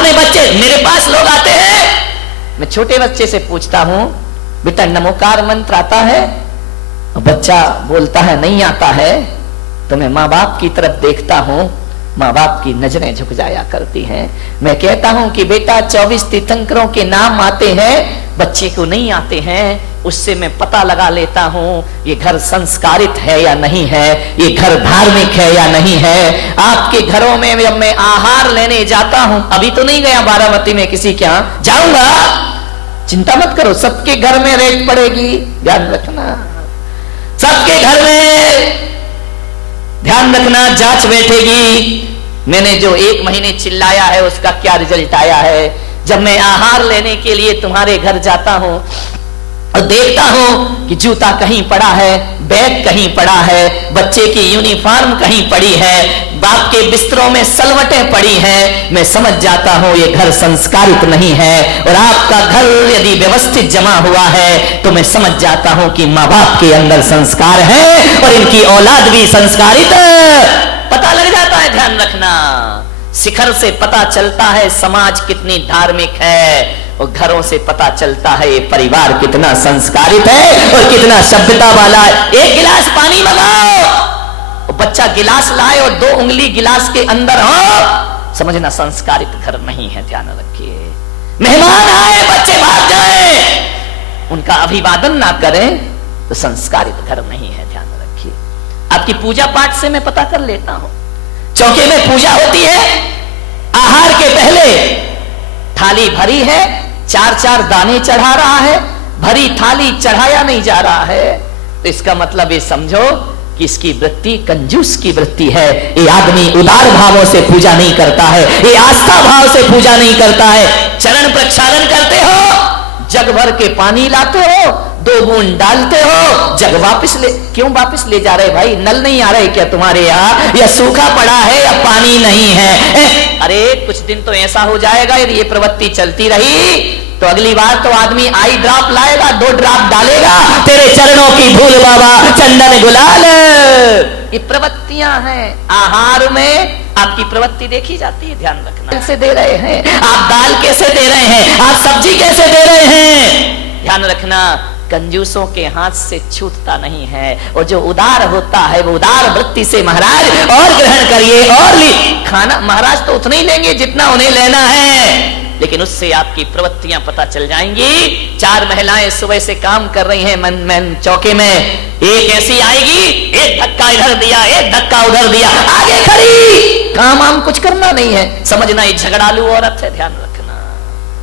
अपने बच्चे, मेरे पास लोग आते हैं, मैं छोटे बच्चे से पूछता हूं बेटा नमोकार मंत्र आता है? बच्चा बोलता है नहीं आता है। तो मैं माँ बाप की तरफ देखता हूं, माँ बाप की नजरें झुक जाया करती हैं। मैं कहता हूं कि बेटा 24 तीर्थंकरों के नाम आते हैं, बच्चे को नहीं आते हैं। उससे मैं पता लगा लेता हूं ये घर संस्कारित है या नहीं है, ये घर धार्मिक है या नहीं है। आपके घरों में जब मैं आहार लेने जाता हूं, अभी तो नहीं गया बारामती में किसी के यहां, जाऊंगा, चिंता मत करो, सबके घर में रेट पड़ेगी, ध्यान रखना, सबके घर में ध्यान रखना, जांच बैठेगी। मैंने जो 1 महीने चिल्लाया है उसका क्या रिजल्ट आया है। जब मैं आहार लेने के लिए तुम्हारे घर जाता हूं और देखता हूं कि जूता कहीं पड़ा है, बैग कहीं पड़ा है, बच्चे की यूनिफॉर्म कहीं पड़ी है, बाप के बिस्तरों में सलवटें पड़ी हैं, मैं समझ जाता हूं ये घर संस्कारित नहीं है। और आपका घर यदि व्यवस्थित जमा हुआ है तो मैं समझ जाता हूं कि माँ बाप के अंदर संस्कार है और इनकी औलाद भी संस्कारित पता लग जाता है। ध्यान रखना, शिखर से पता चलता है समाज कितनी धार्मिक है, और घरों से पता चलता है ये परिवार कितना संस्कारित है और कितना सभ्यता वाला है। 1 गिलास पानी मंगाओ, बच्चा गिलास लाए और 2 उंगली गिलास के अंदर हो, समझना संस्कारित घर नहीं है। ध्यान रखिए, मेहमान आए बच्चे भाग जाए, उनका अभिवादन ना करें तो संस्कारित घर नहीं है। ध्यान रखिए, आपकी पूजा पाठ से मैं पता कर लेता हूं। चौके में पूजा होती है, आहार के पहले थाली भरी है, 4-4 दाने चढ़ा रहा है, भरी थाली चढ़ाया नहीं जा रहा है, तो इसका मतलब ये समझो कि इसकी वृत्ति कंजूस की वृत्ति है। ये आदमी उदार भावों से पूजा नहीं करता है, ये आस्था भाव से पूजा नहीं करता है। चरण प्रक्षालन करते हो, जग भर के पानी लाते हो, 2 बूंद डालते हो, जग वापस ले, क्यों वापस ले जा रहे भाई? नल नहीं आ रहे क्या तुम्हारे यहाँ, या सूखा पड़ा है या पानी नहीं है? अरे कुछ दिन तो ऐसा हो जाएगा यदि ये प्रवृत्ति चलती रही तो अगली बार तो आदमी आई ड्रॉप लाएगा, 2 ड्रॉप डालेगा, तेरे चरणों की धूल बाबा चंदन गुलाल। ये प्रवृत्तियां हैं, आहार में आपकी प्रवृत्ति देखी जाती है। ध्यान रखना, कैसे दे रहे हैं आप, दाल कैसे दे रहे हैं आप, सब्जी कैसे दे रहे हैं। ध्यान रखना, कंजूसों के हाथ से छूटता नहीं है, और जो उदार होता है वो उदार वृत्ति से महाराज और ग्रहण करिए और खाना महाराज तो उतना ही लेंगे जितना उन्हें लेना है, लेकिन उससे आपकी प्रवृत्तियां पता चल जाएंगी। 4 महिलाएं सुबह से काम कर रही हैं मन चौके में, एक ऐसी आएगी, एक धक्का इधर दिया, एक धक्का उधर दिया, आगे खड़ी, काम आम कुछ करना नहीं है, समझना ये झगड़ालू औरत है। ध्यान रखना,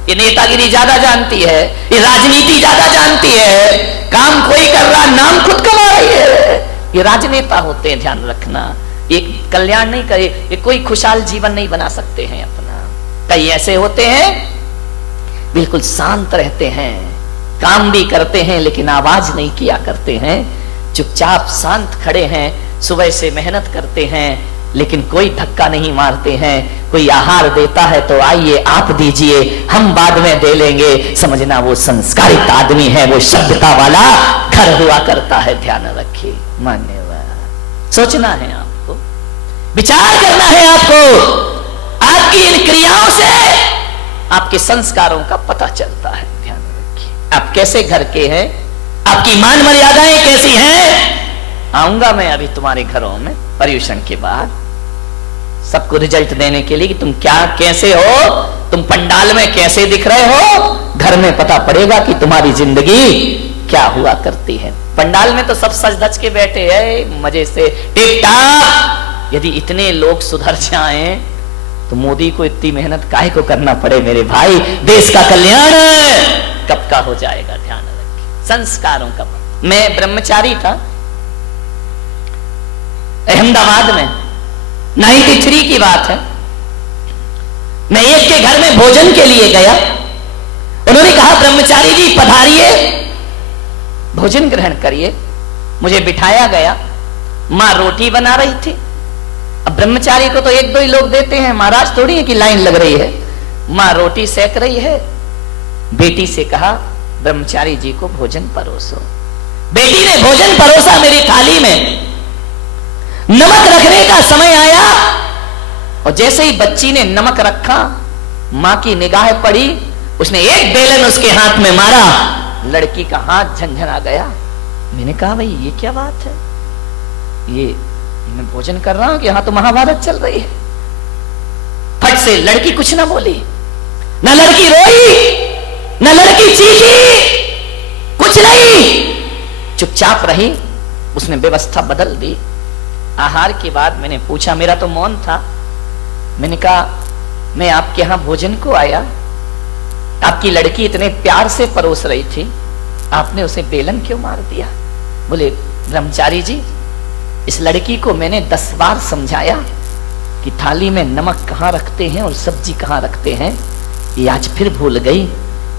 ये नेतागिरी ज्यादा जानती है, ये राजनीति ज्यादा जानती है, काम कोई कर रहा, नाम खुद कमा रही है, ये राजनेता होते हैं। ध्यान रखना, ये कल्याण नहीं करे, ये कोई खुशहाल जीवन नहीं बना सकते हैं अपना। कई ऐसे होते हैं बिल्कुल शांत रहते हैं, काम भी करते हैं लेकिन आवाज नहीं किया करते हैं, चुपचाप शांत खड़े हैं, सुबह से मेहनत करते हैं लेकिन कोई धक्का नहीं मारते हैं। कोई आहार देता है तो आइए आप दीजिए, हम बाद में दे लेंगे, समझना वो संस्कारित आदमी है, वो सभ्यता वाला घर हुआ करता है। ध्यान रखिए, मान्यवर, सोचना है आपको, विचार करना है आपको, आपकी इन क्रियाओं से आपके संस्कारों का पता चलता है। ध्यान रखिए, आप कैसे घर के हैं, आपकी मान मर्यादाएं कैसी हैं। आऊंगा मैं अभी तुम्हारे घरों में पर्यूषण के बाद, सबको रिजल्ट देने के लिए कि तुम क्या कैसे हो, तुम पंडाल में कैसे दिख रहे हो, घर में पता पड़ेगा कि तुम्हारी जिंदगी क्या हुआ करती है। पंडाल में तो सब सज धज के बैठे हैं मजे से, टिप टाप। यदि इतने लोग सुधर जाएं तो मोदी को इतनी मेहनत काहे को करना पड़े मेरे भाई, देश का कल्याण कब का हो जाएगा। ध्यान रखिए, संस्कारों का। मैं ब्रह्मचारी था अहमदाबाद में, 93 की बात है। मैं एक के घर में भोजन के लिए गया, उन्होंने कहा ब्रह्मचारी जी पधारिए, भोजन ग्रहण करिए। मुझे बिठाया गया, मां रोटी बना रही थी। अब ब्रह्मचारी को तो 1-2 ही लोग देते हैं, महाराज थोड़ी है कि लाइन लग रही है। मां रोटी सेक रही है, बेटी से कहा ब्रह्मचारी जी को भोजन परोसो। बेटी ने भोजन परोसा मेरी थाली में। नमक रखने का समय आया और जैसे ही बच्ची ने नमक रखा, मां की निगाह पड़ी, उसने एक बेलन उसके हाथ में मारा, लड़की का हाथ झंझना गया। मैंने कहा भाई ये क्या बात है, ये मैं भोजन कर रहा हूं कि यहां तो महाभारत चल रही है। फट से लड़की कुछ ना बोली, न लड़की रोई, न लड़की चीखी, कुछ नहीं, चुपचाप रही। उसने व्यवस्था बदल दी। आहार के बाद मैंने पूछा, मेरा तो मौन था, मैंने कहा मैं आपके यहां भोजन को आया, आपकी लड़की इतने प्यार से परोस रही थी, आपने उसे बेलन क्यों मार दिया? बोले ब्रह्मचारी जी, इस लड़की को मैंने 10 बार समझाया कि थाली में नमक कहां रखते हैं और सब्जी कहां रखते हैं, ये आज फिर भूल गई।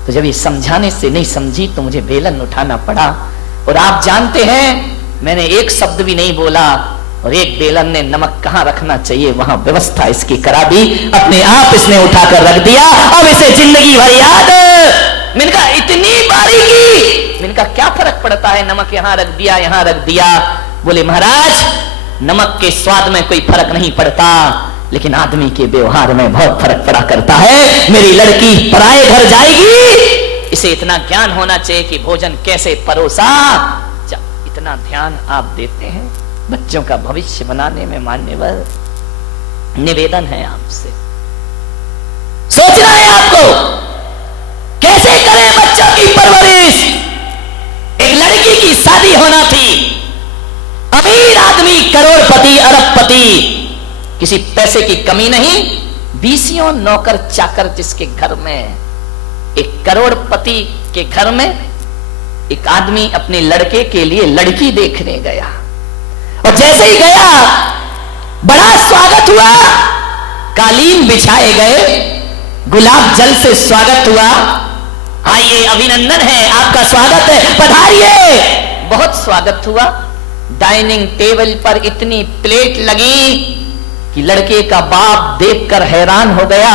तो जब ये समझाने से नहीं समझी तो मुझे बेलन उठाना पड़ा। और आप जानते हैं मैंने एक शब्द भी नहीं बोला, और एक बेलन ने नमक कहां रखना चाहिए वहां व्यवस्था इसकी करा दी, अपने आप इसने उठाकर रख दिया। अब इसे जिंदगी भर याद। मैंने कहा इतनी बारीकी, मैंने कहा क्या फर्क पड़ता है, नमक यहां रख दिया, यहां रख दिया। बोले महाराज नमक के स्वाद में कोई फर्क नहीं पड़ता, लेकिन आदमी के व्यवहार में बहुत फर्क पड़ा करता है। मेरी लड़की पराए घर जाएगी, इसे इतना ज्ञान होना चाहिए कि भोजन कैसे परोसा। जब इतना ध्यान आप देते हैं बच्चों का भविष्य बनाने में, मान्यवर निवेदन है आपसे, सोचना है आपको कैसे करें बच्चों की परवरिश। एक लड़की की शादी होना थी, अमीर आदमी, करोड़पति, अरबपति, किसी पैसे की कमी नहीं, 20 नौकर चाकर जिसके घर में, एक करोड़पति के घर में एक आदमी अपने लड़के के लिए लड़की देखने गया, और जैसे ही गया बड़ा स्वागत हुआ, कालीन बिछाए गए, गुलाब जल से स्वागत हुआ, आइए अभिनंदन है, आपका स्वागत है, पधारिए। बहुत स्वागत हुआ। डाइनिंग टेबल पर इतनी प्लेट लगी कि लड़के का बाप देखकर हैरान हो गया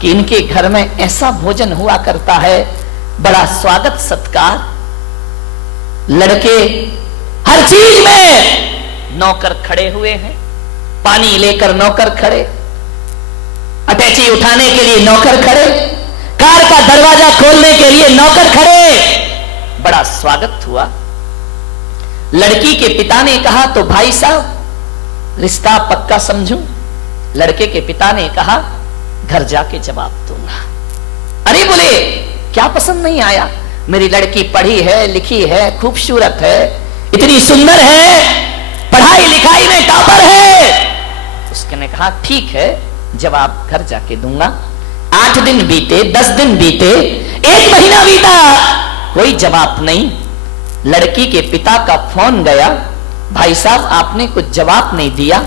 कि इनके घर में ऐसा भोजन हुआ करता है, बड़ा स्वागत सत्कार। लड़के हर चीज में, नौकर खड़े हुए हैं, पानी लेकर नौकर खड़े, अटैची उठाने के लिए नौकर खड़े, कार का दरवाजा खोलने के लिए नौकर खड़े, बड़ा स्वागत हुआ। लड़की के पिता ने कहा तो भाई साहब रिश्ता पक्का समझूं। लड़के के पिता ने कहा घर जाके जवाब दूंगा। अरे बोले क्या पसंद नहीं आया? मेरी लड़की पढ़ी है, लिखी है, खूबसूरत है, इतनी सुंदर है, पढ़ाई लिखाई में टॉपर है। उसने कहा ठीक है, जवाब घर जाके दूंगा। 8 दिन बीते, 10 दिन बीते, 1 महीना बीता, कोई जवाब नहीं। लड़की के पिता का फोन गया, भाई साहब आपने कुछ जवाब नहीं दिया,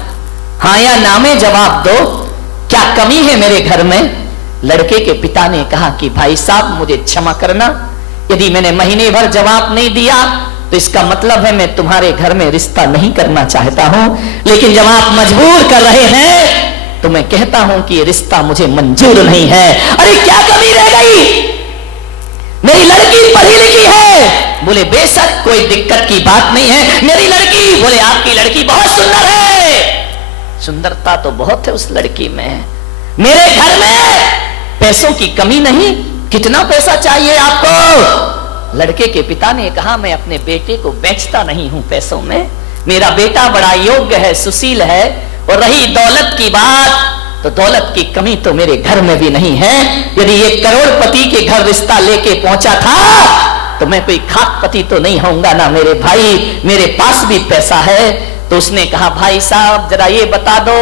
हाँ या ना में जवाब दो, क्या कमी है मेरे घर में? लड़के के पिता ने कहा कि भाई साहब मुझे क्षमा करना, यदि मैंने महीने भर जवाब नहीं दिया तो इसका मतलब है मैं तुम्हारे घर में रिश्ता नहीं करना चाहता हूं, लेकिन जब आप मजबूर कर रहे हैं तो मैं कहता हूं कि ये रिश्ता मुझे मंजूर नहीं है। अरे क्या कमी रह गई? मेरी लड़की पढ़ी लिखी है। बोले बेशक कोई दिक्कत की बात नहीं है, मेरी लड़की, बोले आपकी लड़की बहुत सुंदर है। सुंदरता तो बहुत है उस लड़की में, मेरे घर में पैसों की कमी नहीं, कितना पैसा चाहिए आपको? लड़के के पिता ने कहा मैं अपने बेटे को बेचता नहीं हूं पैसों में, मेरा बेटा बड़ा योग्य है, सुशील है, और रही दौलत की बात तो दौलत की कमी तो मेरे घर में भी नहीं है। यदि ये करोड़पति के घर रिश्ता लेके पहुंचा था तो मैं कोई खाकपति तो नहीं होऊंगा ना मेरे भाई, मेरे पास भी पैसा है। तो उसने कहा भाई साहब जरा ये बता दो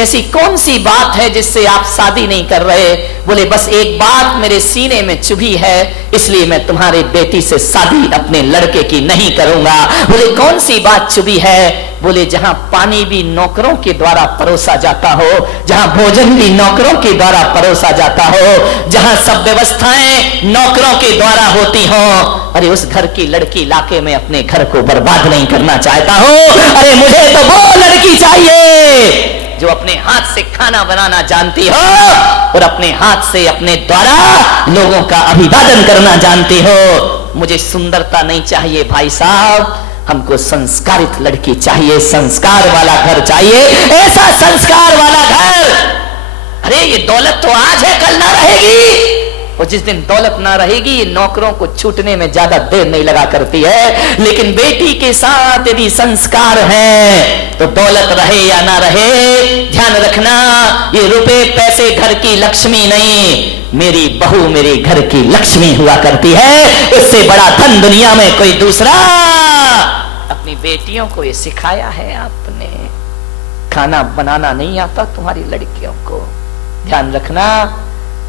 ऐसी कौन सी बात है जिससे आप शादी नहीं कर रहे? बोले बस एक बात मेरे सीने में चुभी है, इसलिए मैं तुम्हारी बेटी से शादी अपने लड़के की नहीं करूंगा। बोले कौन सी बात चुभी है? बोले जहां पानी भी नौकरों के द्वारा परोसा जाता हो, जहां भोजन भी नौकरों के द्वारा परोसा जाता हो, जहां सब व्यवस्थाएं नौकरों के द्वारा होती हो, अरे उस घर की लड़की लाके मैं अपने घर को बर्बाद नहीं करना चाहता हूं। अरे मुझे तो वो लड़की चाहिए जो अपने हाथ से खाना बनाना जानती हो और अपने हाथ से अपने द्वारा लोगों का अभिवादन करना जानती हो। मुझे सुंदरता नहीं चाहिए भाई साहब, हमको संस्कारित लड़की चाहिए, संस्कार वाला घर चाहिए। ऐसा संस्कार वाला घर अरे ये दौलत तो आज है, कल ना रहेगी। और जिस दिन दौलत ना रहेगी, नौकरों को छूटने में ज्यादा देर नहीं लगा करती है। लेकिन बेटी के साथ यदि संस्कार है तो दौलत रहे या ना रहे, ध्यान रखना, ये रुपए पैसे घर की लक्ष्मी नहीं, मेरी बहू मेरे घर की लक्ष्मी हुआ करती है। उससे बड़ा धन दुनिया में कोई दूसरा। अपनी बेटियों को ये सिखाया है आपने। खाना बनाना नहीं आता तुम्हारी लड़कियों को, ध्यान रखना।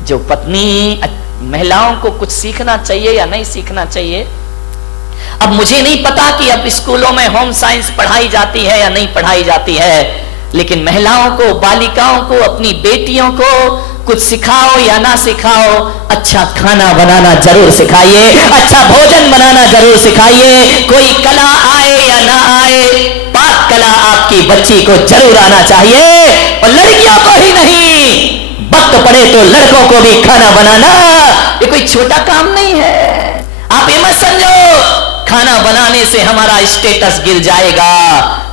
जो पत्नी, महिलाओं को कुछ सीखना चाहिए या नहीं सीखना चाहिए, अब मुझे नहीं पता कि अब स्कूलों में होम साइंस पढ़ाई जाती है या नहीं पढ़ाई जाती है, लेकिन महिलाओं को, बालिकाओं को, अपनी बेटियों को कुछ सिखाओ या ना सिखाओ, अच्छा खाना बनाना जरूर सिखाइए, अच्छा भोजन बनाना जरूर सिखाइए। कोई कला आए या ना आए, पाक कला आपकी बच्ची को जरूर आना चाहिए। और लड़कियों को ही नहीं, वक्त पड़े तो लड़कों को भी खाना बनाना ये कोई छोटा काम नहीं है। आप ये मत समझो खाना बनाने से हमारा स्टेटस गिर जाएगा,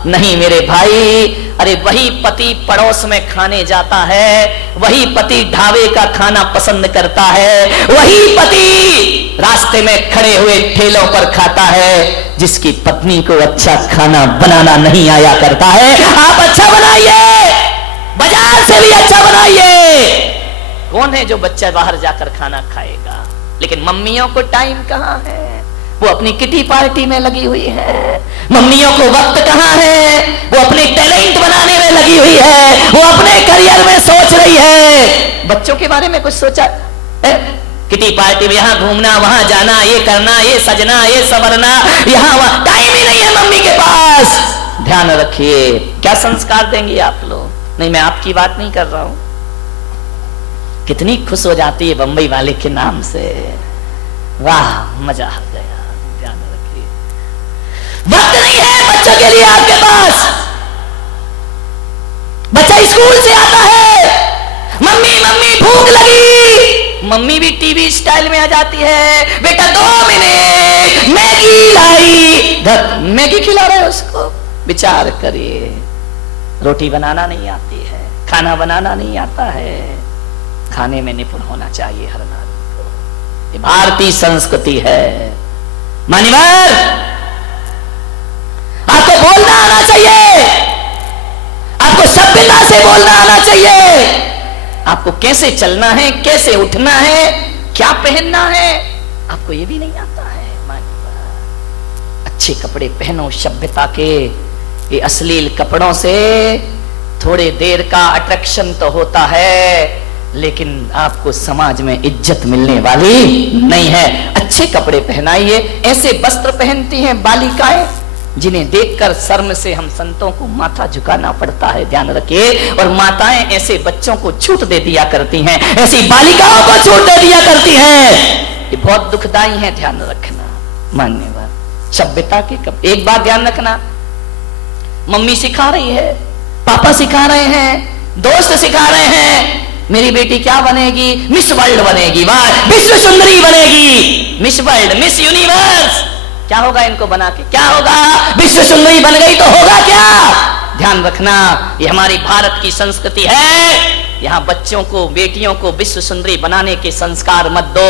नहीं मेरे भाई। अरे वही पति पड़ोस में खाने जाता है, वही पति ढाबे का खाना पसंद करता है, वही पति रास्ते में खड़े हुए ठेलों पर खाता है, जिसकी पत्नी को अच्छा खाना बनाना नहीं आया करता है। आप अच्छा बनाइए, बाजार से भी अच्छा बनाइए। कौन है जो बच्चा बाहर जाकर खाना खाएगा? लेकिन मम्मियों को टाइम कहां है, वो अपनी किटी पार्टी में लगी हुई है। मम्मियों को वक्त कहां है, वो अपने टैलेंट बनाने में लगी हुई है, वो अपने करियर में सोच रही है। बच्चों के बारे में कुछ सोचा? किटी पार्टी में यहाँ घूमना, वहां जाना, ये करना, ये सजना, ये संवरना, यहाँ वहां टाइम ही नहीं है मम्मी के पास। ध्यान रखिए, क्या संस्कार देंगे आप लोग? नहीं, मैं आपकी बात नहीं कर रहा हूं। कितनी खुश हो जाती है बंबई वाले के नाम से, वाह मजा आ गया। ध्यान रखिए, वक्त नहीं है बच्चों के लिए आपके पास। बच्चा स्कूल से आता है, मम्मी मम्मी भूख लगी, मम्मी भी टीवी स्टाइल में आ जाती है, बेटा 2 मिनट मैगी लाई, मैगी खिला रहे हो उसको। विचार करिए, रोटी बनाना नहीं आती है, खाना बनाना नहीं आता है, खाने में निपुण होना चाहिए हर नारी को। ये भारतीय संस्कृति है। मान्यवर, आपको बोलना आना चाहिए, आपको सभ्यता से बोलना आना चाहिए, आपको कैसे चलना है, कैसे उठना है, क्या पहनना है, आपको ये भी नहीं आता है। मान्यवर, अच्छे कपड़े पहनो सभ्यता के। ये अश्लील कपड़ों से थोड़े देर का अट्रैक्शन तो होता है, लेकिन आपको समाज में इज्जत मिलने वाली नहीं है। अच्छे कपड़े पहनाइए। ऐसे वस्त्र पहनती हैं बालिकाएं जिन्हें देखकर शर्म से हम संतों को माथा झुकाना पड़ता है, ध्यान रखिए। और माताएं ऐसे बच्चों को छूट दे दिया करती हैं, ऐसी बालिकाओं को छूट दे दिया करती हैं। ये बहुत दुखदाई है, ध्यान रखना। मान्यवर, सभ्यता के कब एक बात ध्यान रखना, मम्मी सिखा रही है, पापा सिखा रहे हैं, दोस्त सिखा रहे हैं, मेरी बेटी क्या बनेगी? मिस वर्ल्ड बनेगी, वाह, विश्व सुंदरी बनेगी, मिस वर्ल्ड, मिस यूनिवर्स। क्या होगा इनको बना के? क्या होगा? विश्व सुंदरी बन गई तो होगा क्या? ध्यान रखना, ये हमारी भारत की संस्कृति है। यहाँ बच्चों को, बेटियों को विश्व सुंदरी बनाने के संस्कार मत दो।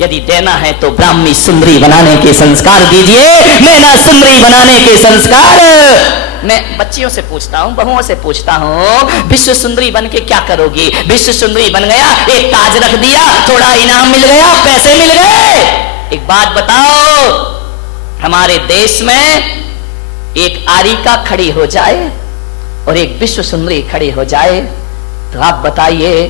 यदि देना है तो ब्राह्मी सुंदरी बनाने के संस्कार दीजिए, मैना सुंदरी बनाने के संस्कार। मैं बच्चियों से पूछता हूँ, बहुओं से पूछता हूँ, विश्व सुंदरी बन के क्या करोगी? विश्व सुंदरी बन गया, एक ताज रख दिया, थोड़ा इनाम मिल गया, पैसे मिल गए। एक बात बताओ, हमारे देश में एक आरिका खड़ी हो जाए और एक विश्व सुंदरी खड़ी हो जाए, तो आप बताइए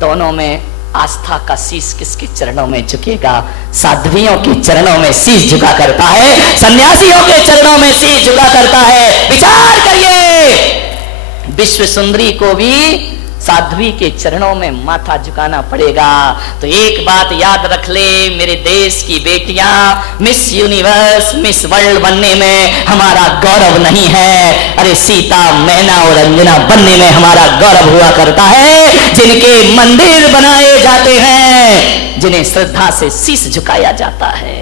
दोनों में आस्था का शीश किसके चरणों में झुकेगा? साध्वियों के चरणों में शीश झुका करता है, सन्यासियों के चरणों में शीश झुका करता है। विचार करिए, विश्व सुंदरी को भी साध्वी के चरणों में माथा झुकाना पड़ेगा। तो एक बात याद रख ले, मेरे देश की बेटियां मिस यूनिवर्स, मिस वर्ल्ड बनने में हमारा गौरव नहीं है। अरे सीता, मैना और अंजना बनने में हमारा गौरव हुआ करता है, जिनके मंदिर बनाए जाते हैं, जिन्हें श्रद्धा से शीश झुकाया जाता है।